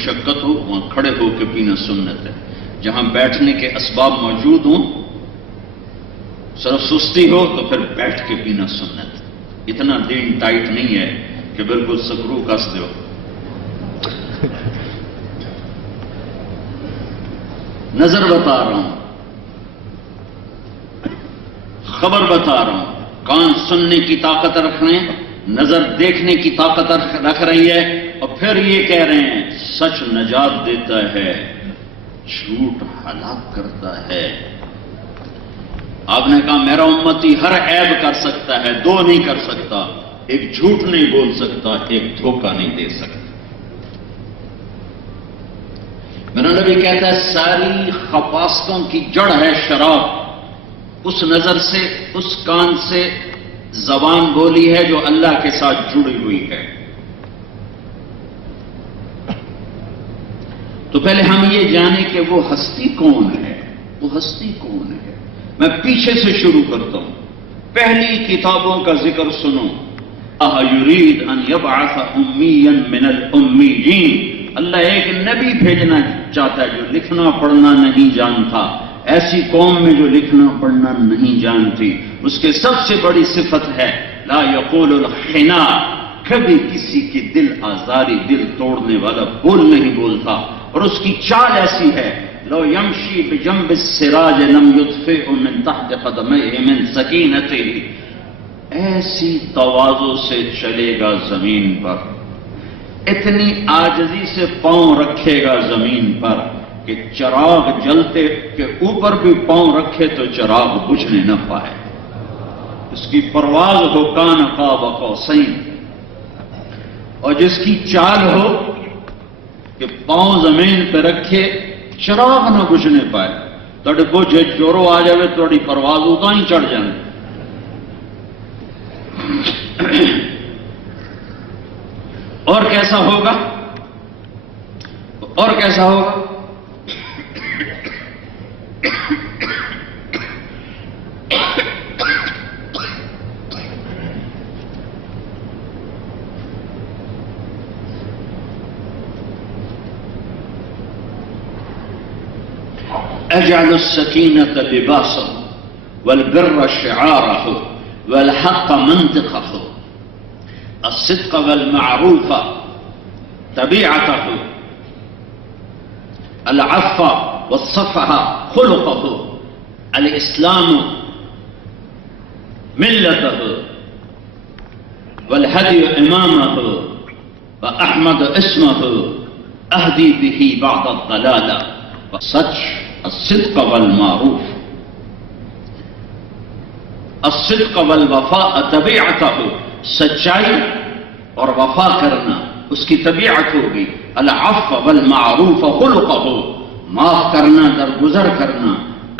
مشقت ہو وہاں کھڑے ہو کے پینا سنت ہے، جہاں بیٹھنے کے اسباب موجود ہوں، صرف سستی ہو تو پھر بیٹھ کے پینا سنت ہے۔ اتنا دین ٹائٹ نہیں ہے کہ بالکل سکرو کس دو۔ نظر بتا رہا ہوں، خبر بتا رہا ہوں، کان سننے کی طاقت رکھ رہے ہیں، نظر دیکھنے کی طاقت رکھ رہی ہے، اور پھر یہ کہہ رہے ہیں سچ نجات دیتا ہے، جھوٹ ہلاک کرتا ہے۔ آپ نے کہا میرا امتی ہر عیب کر سکتا ہے، دو نہیں کر سکتا، ایک جھوٹ نہیں بول سکتا، ایک دھوکہ نہیں دے سکتا۔ میرا نبی کہتا ہے ساری خباثتوں کی جڑ ہے شراب، اس نظر سے، اس کان سے زبان بولی ہے جو اللہ کے ساتھ جڑی ہوئی ہے۔ تو پہلے ہم یہ جانیں کہ وہ ہستی کون ہے، وہ ہستی کون ہے۔ میں پیچھے سے شروع کرتا ہوں، پہلی کتابوں کا ذکر سنو۔ یرید ان یبعث امیا من الامیین، اللہ ایک نبی بھیجنا چاہتا ہے جو لکھنا پڑھنا نہیں جانتا، ایسی قوم میں جو لکھنا پڑھنا نہیں جانتی۔ اس کے سب سے بڑی صفت ہے لا یقول الخنا، کبھی کسی کی دل آزاری، دل توڑنے والا بول نہیں بولتا، اور اس کی چال ایسی ہے لو یمشی بجنب السراج لم یطفئ من تحت قدمیہ من سکینتہ، ایسی تواضع سے چلے گا زمین پر، اتنی عاجزی سے پاؤں رکھے گا زمین پر کہ چراغ جلتے کے اوپر بھی پاؤں رکھے تو چراغ بجھنے نہ پائے۔ اس کی پرواز ہو کان قاب قوسین، اور جس کی چال ہو کہ پاؤں زمین پہ رکھے چراغ نہ بجھنے پائے، تھوڑے بوجھے چورو آ جائے تھوڑی پرواز اتنا ہی چڑھ جائے۔ اور کیسا ہوگا؟ اور کیسا ہوگا؟ اجعل السکینۃ لباسا والبر شعارہ والحق منطقہ الصدق والمعروف طبيعته العفو والصفح خلقه الإسلام ملته والهدي إمامه وأحمد اسمه أهدي به بعض الضلالة الصدق والمعروف الصدق والوفاء طبيعته، سچائی اور وفا کرنا اس کی طبیعت ہوگی، العفو والمعروف خلقہ، معاف کرنا، درگزر کرنا،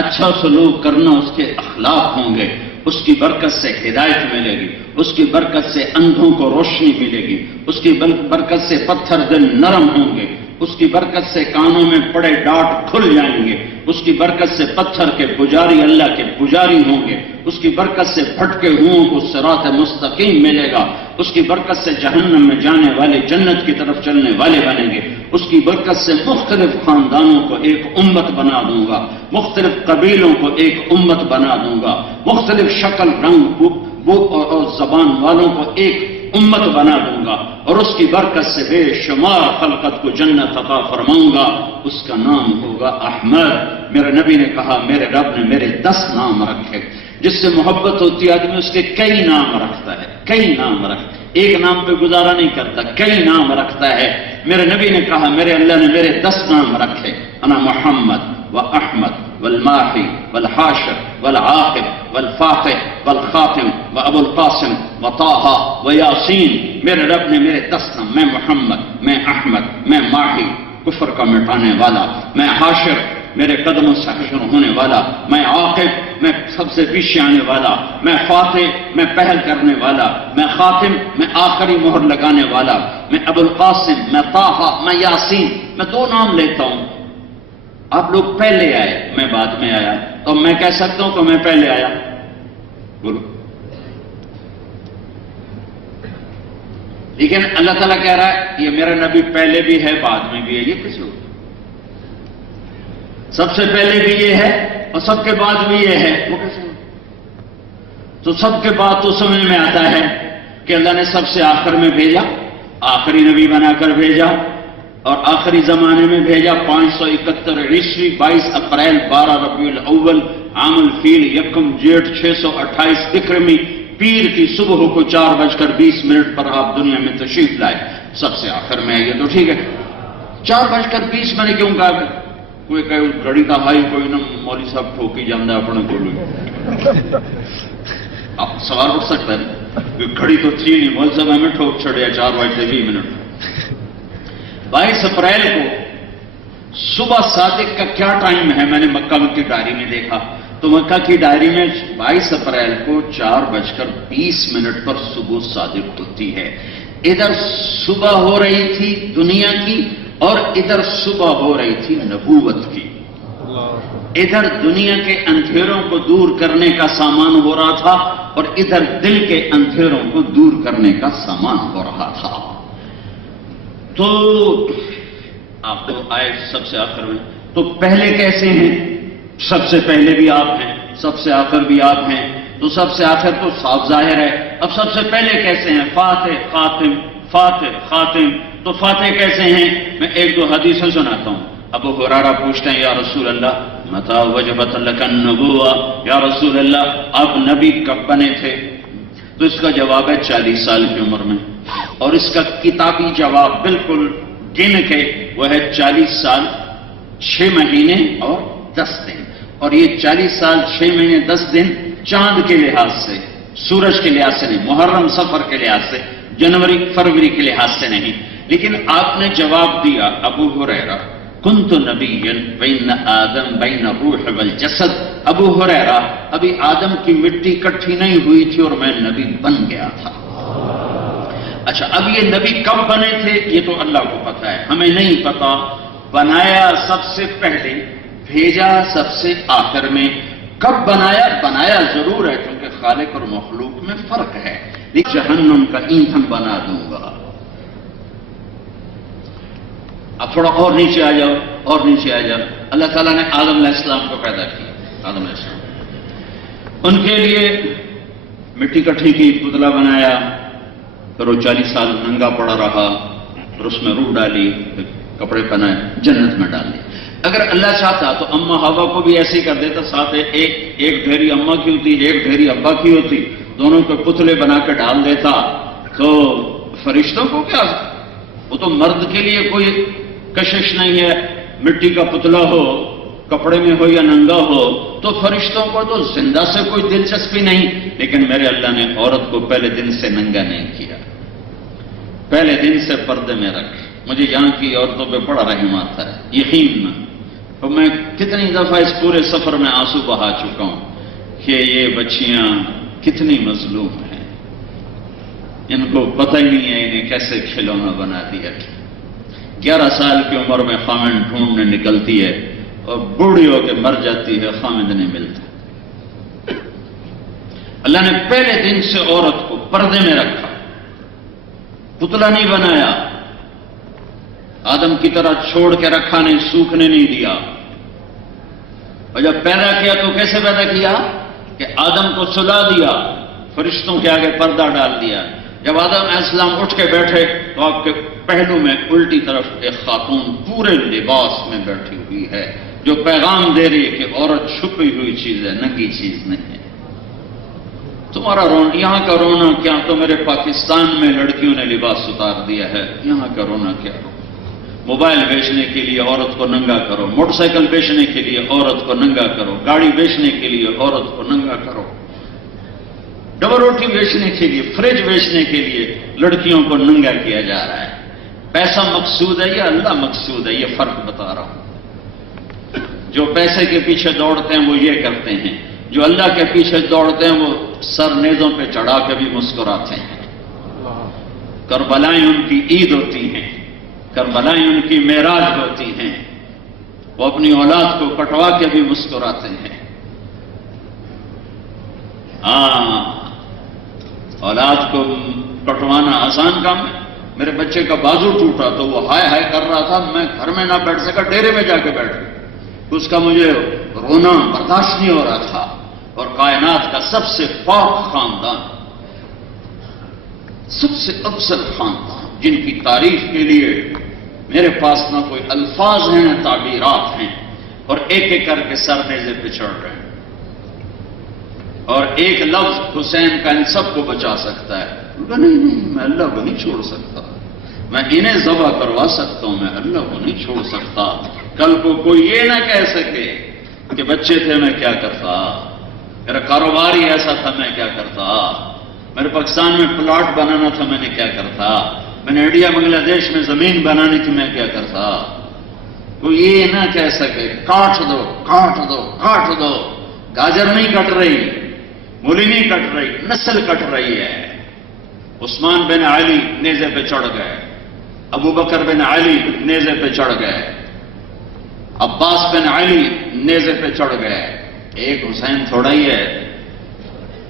اچھا سلوک کرنا اس کے اخلاق ہوں گے، اس کی برکت سے ہدایت ملے گی، اس کی برکت سے اندھوں کو روشنی ملے گی، اس کی برکت سے پتھر دل نرم ہوں گے، اس کی برکت سے کانوں میں پڑے ڈاٹ کھل جائیں گے، اس کی برکت سے پتھر کے پجاری اللہ کے پجاری ہوں گے، اس کی برکت سے بھٹکے ہوئوں کو صراط مستقیم ملے گا، اس کی برکت سے جہنم میں جانے والے جنت کی طرف چلنے والے بنیں گے، اس کی برکت سے مختلف خاندانوں کو ایک امت بنا دوں گا، مختلف قبیلوں کو ایک امت بنا دوں گا، مختلف شکل رنگ اور زبان والوں کو ایک امت بنا دوں گا، اور اس کی برکت سے بے شمار خلقت کو جنت عطا فرماؤں گا، اس کا نام ہوگا احمد۔ میرے نبی نے کہا میرے رب نے میرے 10 نام رکھے، جس سے محبت ہوتی ہے آدمی اس کے کئی نام رکھتا ہے، کئی نام رکھتا ہے، ایک نام پہ گزارا نہیں کرتا، کئی نام رکھتا ہے۔ میرے نبی نے کہا میرے اللہ نے میرے 10 نام رکھے، انا محمد و احمد والماحی والحاشر والعاقب والفاتح والخاتم وابو القاسم وطاہ ویاسین۔ میرے رب نے میرے 10 نام، میں محمد، میں احمد، میں ماحی کفر کا مٹانے والا، میں حاشر میرے قدموں سے حشر ہونے والا، میں عاقب میں سب سے پیچھے آنے والا، میں فاتح میں پہل کرنے والا، میں خاتم میں آخری مہر لگانے والا، میں ابو القاسم، میں طاہ، میں یاسین۔ میں 2 نام لیتا ہوں، آپ لوگ پہلے آئے میں بعد میں آیا، تو میں کہہ سکتا ہوں کہ میں پہلے آیا؟ بولو لیکن اللہ تعالیٰ کہہ رہا ہے یہ میرا نبی پہلے بھی ہے بعد میں بھی ہے، یہ کیسے ہو؟ سب سے پہلے بھی یہ ہے اور سب کے بعد بھی یہ ہے، وہ کیسے ہو؟ تو سب کے بعد تو سمجھ میں آتا ہے کہ اللہ نے سب سے آخر میں بھیجا، آخری نبی بنا کر بھیجا اور آخری زمانے میں بھیجا 571 عیسوی 22 اپریل 12 ربیع الاول عام الفیل یکم جیٹھ 628 اکرمی پیر کی صبح کو 4:20 پر آپ دنیا میں تشریف لائے، سب سے آخر میں ہے یہ تو ٹھیک ہے۔ 4:20 میں نے کیوں کہا؟ کوئی کہ گھڑی کا بھائی کوئی نہ مولوی صاحب ٹھوکی جانا اپنے کو آپ سوال اٹھ سکتا ہے گھڑی تو تھی نہیں، مول صاحب ہمیں ٹھوک چھڑیا 4:20۔ 22 اپریل کو صبح صادق کا کیا ٹائم ہے؟ میں نے مکہ کی ڈائری میں دیکھا تو مکہ کی ڈائری میں 22 اپریل کو 4:20 پر صبح صادق ہوتی ہے۔ ادھر صبح ہو رہی تھی دنیا کی اور ادھر صبح ہو رہی تھی نبوت کی۔ ادھر دنیا کے اندھیروں کو دور کرنے کا سامان ہو رہا تھا اور ادھر دل کے اندھیروں کو دور کرنے کا سامان ہو رہا تھا۔ تو آپ تو آئے سب سے آخر میں، تو پہلے کیسے ہیں؟ سب سے پہلے بھی آپ ہیں، سب سے آخر بھی آپ ہیں، تو سب سے آخر تو صاف ظاہر ہے۔ اب سب سے پہلے کیسے ہیں؟ فاتح خاتم، فاتح خاتم، تو فاتح کیسے ہیں؟ میں ایک دو حدیثیں سناتا ہوں۔ ابو ہریرہ پوچھتے ہیں یا رسول اللہ متی وجبت لک النبوۃ، یا رسول اللہ آپ نبی کب بنے تھے؟ تو اس کا جواب ہے 40 سال کی عمر میں، اور اس کا کتابی جواب بالکل گن کے وہ ہے 40 سال 6 مہینے اور 10 دن، اور یہ 40 سال 6 مہینے 10 دن چاند کے لحاظ سے، سورج کے لحاظ سے نہیں، محرم سفر کے لحاظ سے، جنوری فروری کے لحاظ سے نہیں۔ لیکن آپ نے جواب دیا ابو ہریرہ کنت نبیا بین آدم بین الروح والجسد، ابو ہریرہ ابھی آدم کی مٹی اکٹھی نہیں ہوئی تھی اور میں نبی بن گیا تھا۔ اچھا اب یہ نبی کب بنے تھے یہ تو اللہ کو پتا ہے، ہمیں نہیں پتا۔ بنایا سب سے پہلے، بھیجا سب سے آخر میں، کب بنایا؟ بنایا ضرور ہے کیونکہ خالق اور مخلوق میں فرق ہے، لیکن جہنم کا ایندھن بنا دوں گا۔ اب تھوڑا اور نیچے آ جاؤ، اور نیچے آ جاؤ۔ اللہ تعالیٰ نے آدم علیہ السلام کو پیدا کیا، آدم علیہ السلام ان کے لیے مٹی کٹھی کی، پتلا بنایا، پھر وہ 40 سال ننگا پڑا رہا، پھر اس میں روح ڈالی، پھر کپڑے پہنائے، جنت میں ڈال دی۔ اگر اللہ چاہتا تو اما ہوا کو بھی ایسے ہی کر دیتا، ساتھ ایک ڈھیری اما کی ہوتی، ایک ڈھیری ابا کی ہوتی، دونوں کو پتلے بنا کے ڈال دیتا، تو فرشتوں کو کیا؟ وہ تو مرد کے لیے کوئی کشش نہیں ہے، مٹی کا پتلا ہو، کپڑے میں ہو یا ننگا ہو، تو فرشتوں کو تو زندہ سے کوئی دلچسپی نہیں۔ لیکن میرے اللہ نے عورت کو پہلے دن سے ننگا نہیں کیا، پہلے دن سے پردے میں رکھ۔ مجھے یہاں کی عورتوں پہ بڑا رحم آتا ہے، یقین میں، اور میں کتنی دفعہ اس پورے سفر میں آنسو بہا چکا ہوں کہ یہ بچیاں کتنی مظلوم ہیں، ان کو پتہ ہی نہیں ہے انہیں کیسے کھلونا بنا دیا۔ 11 سال کی عمر میں خامند ڈھونڈنے نکلتی ہے اور بوڑھی ہو کے مر جاتی ہے، خامند نہیں ملتا۔ اللہ نے پہلے دن سے عورت کو پردے میں رکھا، پتلا نہیں بنایا، آدم کی طرح چھوڑ کے رکھا نہیں، سوکھنے نہیں دیا۔ اور جب پیدا کیا تو کیسے پیدا کیا؟ کہ آدم کو سلا دیا، فرشتوں کے آگے پردہ ڈال دیا۔ جب آدم علیہ السلام اٹھ کے بیٹھے تو آپ کے پہلو میں الٹی طرف ایک خاتون پورے لباس میں بیٹھی ہوئی ہے، جو پیغام دے رہی ہے کہ عورت چھپی ہوئی چیز ہے، ننگی چیز نہیں ہے۔ تمہارا رونا، یہاں کا رونا کیا؟ تو میرے پاکستان میں لڑکیوں نے لباس اتار دیا ہے، یہاں کا رونا کیا؟ موبائل بیچنے کے لیے عورت کو ننگا کرو، موٹر سائیکل بیچنے کے لیے عورت کو ننگا کرو، گاڑی بیچنے کے لیے عورت کو ننگا کرو، ڈبل روٹی بیچنے کے لیے، فریج بیچنے کے لیے لڑکیوں کو ننگا کیا جا رہا ہے۔ پیسہ مقصود ہے یا اللہ مقصود ہے؟ یہ فرق بتا رہا ہوں۔ جو پیسے کے پیچھے دوڑتے ہیں وہ یہ کرتے ہیں، جو اللہ کے پیچھے دوڑتے ہیں وہ سر نیزوں پہ چڑھا کے بھی مسکراتے ہیں۔ کربلائیں ان کی عید ہوتی ہیں، کربلائیں ان کی معراج ہوتی ہیں، وہ اپنی اولاد کو کٹوا کے بھی مسکراتے ہیں۔ ہاں، اولاد کو کٹوانا آسان کام ہے؟ میرے بچے کا بازو ٹوٹا تو وہ ہائے ہائے کر رہا تھا، میں گھر میں نہ بیٹھ سکا، ڈیرے میں جا کے بیٹھ گیا، اس کا مجھے رونا برداشت نہیں ہو رہا تھا۔ اور کائنات کا سب سے پاک خاندان، سب سے افضل خاندان، جن کی تعریف کے لیے میرے پاس نہ کوئی الفاظ ہیں نہ تعبیرات ہیں، اور ایک ایک کر کے سر نیزے پہ چڑھ رہے ہیں، اور ایک لفظ حسین کا ان سب کو بچا سکتا ہے۔ نہیں، میں اللہ کو نہیں چھوڑ سکتا، میں انہیں ذبح کروا سکتا ہوں، میں اللہ کو نہیں چھوڑ سکتا۔ کل کو کوئی یہ نہ کہہ سکے کہ بچے تھے میں کیا کرتا، میرا کاروبار ہی ایسا تھا میں کیا کرتا، میرے پاکستان میں پلاٹ بنانا تھا میں نے کیا کرتا، میں نے انڈیا بنگلہ دیش میں زمین بنانی تھی میں کیا کرتا۔ کوئی یہ نہ کہہ سکے کاٹ دو کاٹ دو کاٹ دو، گاجر نہیں کٹ رہی، مولی نہیں کٹ رہی، نسل کٹ رہی ہے۔ عثمان بن علی نیزے پہ چڑھ گئے، ابو بکر بن علی نیزے پہ چڑھ گئے، عباس بن علی نیزے پہ چڑھ گئے، ایک حسین تھوڑا ہی ہے۔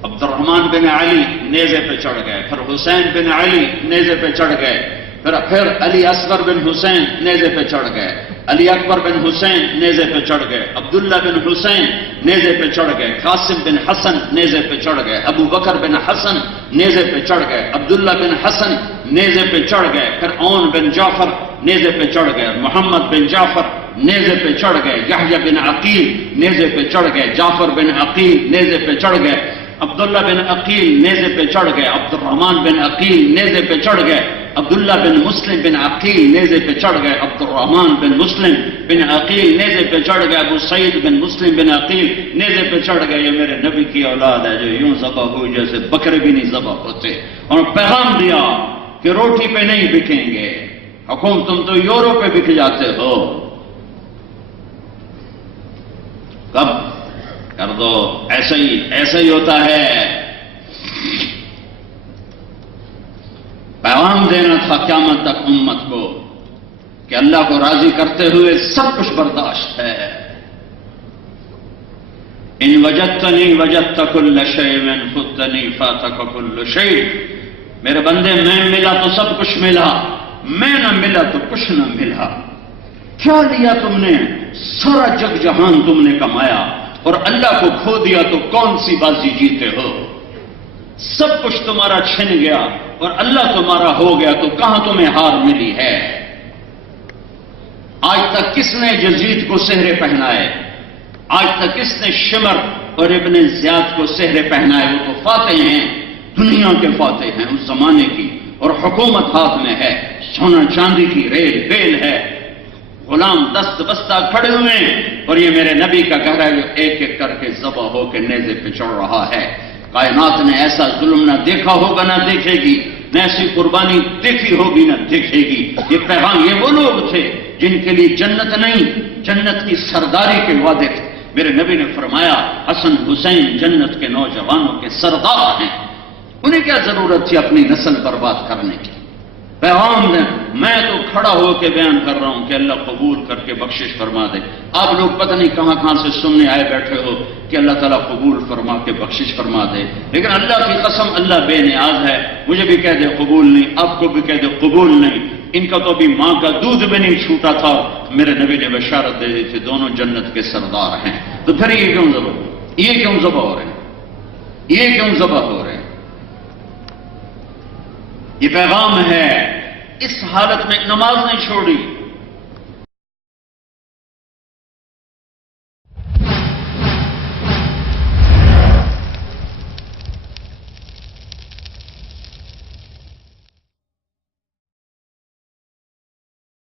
عبد الرحمن بن علی نیزے پہ چڑھ گئے، پھر حسین بن علی نیزے پہ چڑھ گئے، پھر علی اصغر بن حسین نیزے پہ چڑھ گئے، علی اکبر بن حسین نیزے پہ چڑھ گئے، عبداللہ بن حسین نیزے پہ چڑھ گئے، قاسم بن حسن نیزے پہ چڑھ گئے، ابو بکر بن حسن نیزے پہ چڑھ گئے، عبداللہ بن حسن نیزے پہ چڑھ گئے، پھر اون بن جعفر نیزے پہ چڑھ گئے، محمد بن جعفر نیزے پہ چڑھ گئے، یحییٰ بن عقیل نیزے پہ چڑھ گئے، جعفر بن عقیل نیزے پہ چڑھ گئے، عبداللہ بن عقیل نیزے پہ چڑھ گئے، عبد الرحمن بن عقیل نیزے پہ چڑھ گئے، عبداللہ بن مسلم بن عقیل نیزے پہ چڑھ گئے، عبد الرحمن بن مسلم بن عقیل نیزے پہ چڑھ گئے، ابو سعید بن مسلم بن عقیل نیزے پہ چڑھ گئے۔ یہ میرے نبی کی اولاد ہے جو یوں ذبح ہوئی جیسے بکرے بھی نہیں ذبح ہوتے، اور پیغام دیا کہ روٹی پہ نہیں بکیں گے، حکم تم تو یورو پہ بک جاتے ہو، کب کر دو، ایسا ہی ہوتا ہے۔ پیغام دینا تھا قیامت تک امت کو کہ اللہ کو راضی کرتے ہوئے سب کچھ برداشت ہے۔ ان وجدتنی وجدت کل شیء من خدتنی فاتک کل شیء، میرے بندے میں ملا تو سب کچھ ملا، میں نہ ملا تو کچھ نہ ملا۔ کیا لیا تم نے؟ سارا جگ جہان تم نے کمایا، اور اللہ کو کھو دیا تو کون سی بازی جیتے ہو؟ سب کچھ تمہارا چھن گیا اور اللہ تمہارا ہو گیا تو کہاں تمہیں ہار ملی ہے؟ آج تک کس نے یزید کو سہرے پہنائے؟ آج تک کس نے شمر اور ابن زیاد کو سہرے پہنائے؟ وہ تو فاتح ہیں، دنیا کے فاتح ہیں اس زمانے کی، اور حکومت ہاتھ میں ہے، سونا چاندی کی ریل بیل ہے، غلام دست بستہ کھڑے ہوئے ہیں، اور یہ میرے نبی کا گھر ہے جو ایک ایک کر کے ذبح ہو کے نیزے پہ چڑھ رہا ہے۔ کائنات نے ایسا ظلم نہ دیکھا ہوگا نہ دیکھے گی، نہ ایسی قربانی دیکھی ہوگی نہ دیکھے گی۔ یہ پیغام، یہ وہ لوگ تھے جن کے لیے جنت نہیں، جنت کی سرداری کے وعدے تھے۔ میرے نبی نے فرمایا حسن حسین جنت کے نوجوانوں کے سردار ہیں، انہیں کیا ضرورت تھی اپنی نسل برباد کرنے کی؟ پیغام دیں، میں تو کھڑا ہو کے بیان کر رہا ہوں کہ اللہ قبول کر کے بخشش فرما دے۔ آپ لوگ پتہ نہیں کہاں سے سننے آئے بیٹھے ہو کہ اللہ تعالیٰ قبول فرما کے بخشش فرما دے، لیکن اللہ کی قسم اللہ بے نیاز ہے، مجھے بھی کہہ دے قبول نہیں، آپ کو بھی کہہ دے قبول نہیں۔ ان کا تو ابھی ماں کا دودھ بھی نہیں چھوٹا تھا، میرے نبی نے بشارت دے دی تھی دونوں جنت کے سردار ہیں۔ تو پھر یہ کیوں ذبح ہو رہے ہیں؟ یہ کیوں ذبح ہو رہے ہیں؟ یہ پیغام ہے۔ اس حالت میں نماز نہیں چھوڑی،